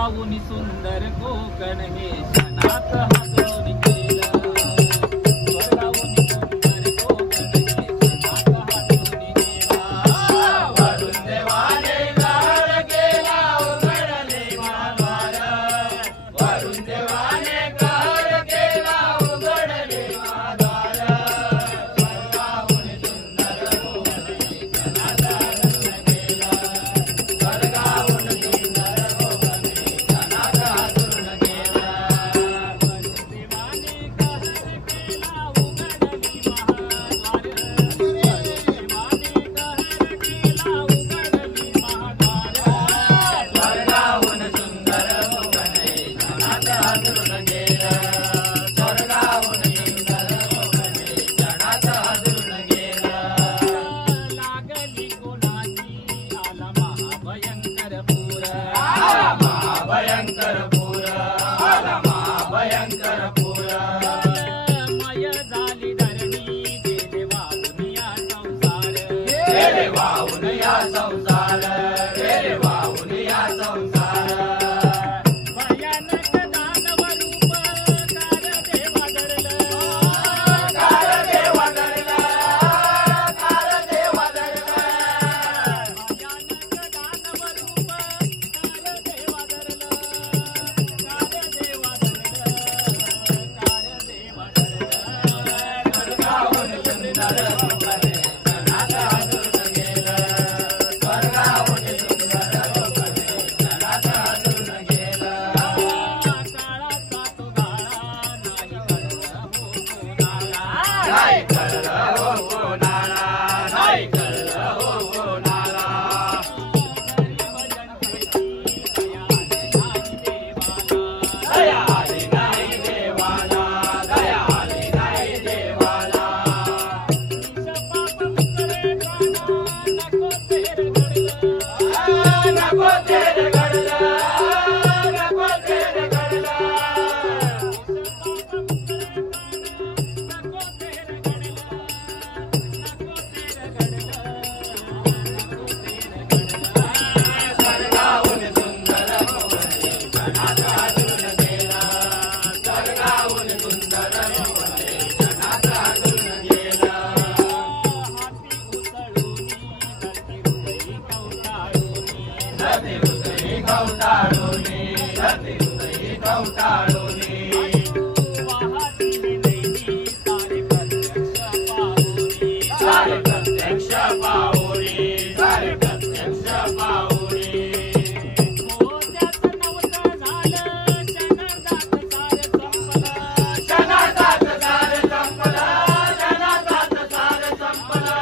स्वर्गाहून सुंदर कोकण हे क्षणात हातोनी गेलं. स्वर्गाहून सुंदर कोकण हे क्षणात हातोनी गेलं. वरून देवाने घर केला उघडले महाद्वार. वरून देवाने घर केला उघडले महाद्वार. स्वर्गाहून सुंदर कोकण हे क्षणात हातोनी गेलं. स्वर्गाहून सुंदर कोकण हे क्षणात हातोनी गेलं. वरून देवाने घर केला उघडली महाद्वार. स्वर्गाहून सुंदर कोकण हे क्षणात हातोनी गेलं. स्वर्गाहून सुंदर कोकण हे क्षणात हातोनी गेलं. लागली कोणाची आला महाभयंकर पूर. आला महाभयंकर पूर. आला महाभयंकर पूर. मय झाली धरणी गेले वाहून या संसार. गेले वाहून या संसार. गेले वाहून या संसार. भयानक दानव रूप कार देवा धरलं. कार देवा धरलं. कार देवा धरलं. भयानक दानव रूप कार देवा धरलं. कार देवा धरलं. कार देवा धरलं. स्वर्गाहून सुंदर कोकण हे क्षणात हातोनी गेलं. स्वर्गाहून सुंदर कोकण हे क्षणात हातोनी गेलं. काळाचा तो गाळा नाही कळलं हो कोणाला. नाही कळलं हो कोणाला. नाही कळलं हो कोणाला. दया आली नाही देवाला. दया आली नाही देवाला. पाप मुकळे प्राणा नको तेर घडलं. नको तेर घडलं. नको तेर घडलं. पाप मुकळे प्राणा नको तेर घडलं. नको तेर घडलं. नको तेर घडलं. स्वर्गाहून सुंदर कोकण हे क्षणात हातोनी गेलं. स्वर्गाहून सुंदर कोकण हे क्षणात हातोनी गेलं. हाती उसळूनी धरती हृदयी कवटाळूनी. धरती हृदयी कवटाळूनी. धरती हृदयी कवटाळूनी. वाहती नैनी सारे प्रत्यक्ष पाहुनी. सारे प्रत्यक्ष पाहुनी. सारे प्रत्यक्ष पाहुनी. मोत्यात नव्हतं झालं क्षणात सारे संपलं. क्षणात सारे संपलं. क्षणात सारे संपलं.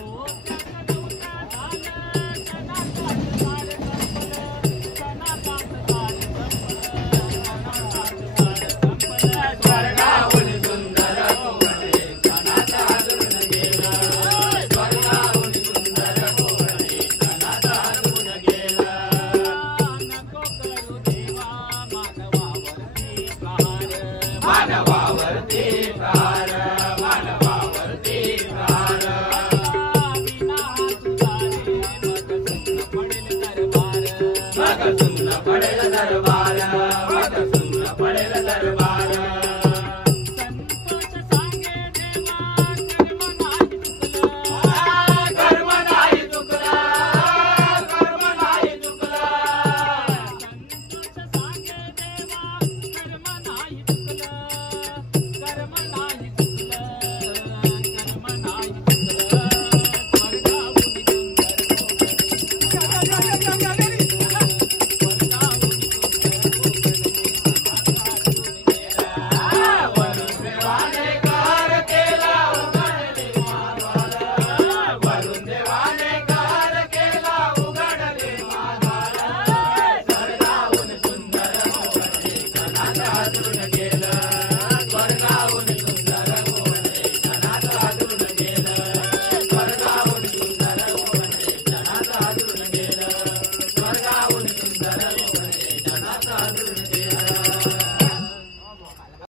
मोत्यात नव्हतं झालं क्षणात सारे संपलं. क्षणात सारे संपलं. स्वर्गाहून सुंदर कोकण हे क्षणात हातोनी गेलं. स्वर्गाहून सुंदर कोकण हे क्षणात हातोनी गेलं. नको करू देवा मानवावरती प्रहार. मानवावरती प्रहार. मानवावरती प्रहार. विना तुझारे मग सुन्न पडेल दरबार. मग सुन्न पडेल दरबार. मग सुन्न पडेल दरबार.